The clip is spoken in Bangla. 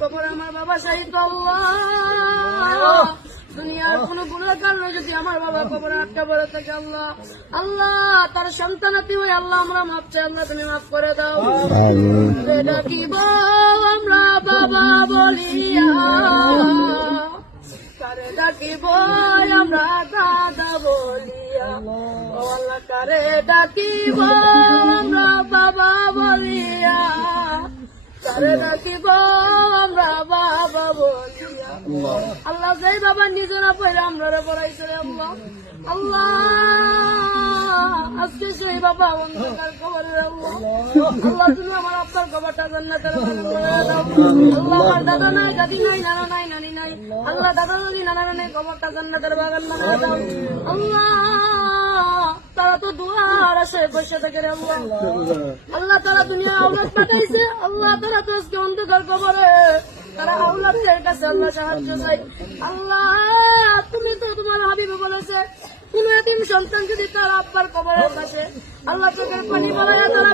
কবর আমার বাবা শাহিদ আল্লাহ, দুনিয়ার কোন গুণের কারণে যদি আমার বাবা কবরে আটকা পড়ে থাকে আল্লাহ, আল্লাহ তার সন্তানাতি হয়ে আল্লাহ আমরা মাপ চাই, আল্লাহ তুমি মাফ করে দাও। ডাকিব আমরা বাবা বলিয়া, কারে ডাকিব আমরা দাদা বলিয়া, ও আল্লাহ কারে ডাকিব আমরা বাবা বলিয়া, কারে ডাকিব আমরা বাবা বলিয়া। আল্লাহ সেই বাবা নিজেরা পড়ে আমরা পড়াইছে আল্লাহ, আল্লাহ আজকে সেই বাবা অন্ধকার কবরে আল্লাহ, আল্লাহ তুমি আমার আপনার কবরটা জান্নাতের বাগান বানায় দাও। আল্লাহ আমার দাদা নাই, দাদি নাই, নানা নাই, নানি নাই, আল্লাহ দাদা দাদি নানা নাই, কবরটা জান্নাতের বাগান বানায় দাও। আল্লাহ তারা তো দুয়ার আসে বসে থাকে রে আল্লাহ, আল্লাহ তারা দুনিয়া আওলাদ পাঠাইছে, আল্লাহ তারা তো আজকে অন্ধকার কবরে, তারা আওলাদের কাছে আল্লাহ সাহায্য চাই। আল্লাহ তুমি তো তোমার হাবিব বলেছে কোন এতিম সন্তান যদি তার আব্বার কবরের পাশে আল্লাহ চোখের পানি বলায় তার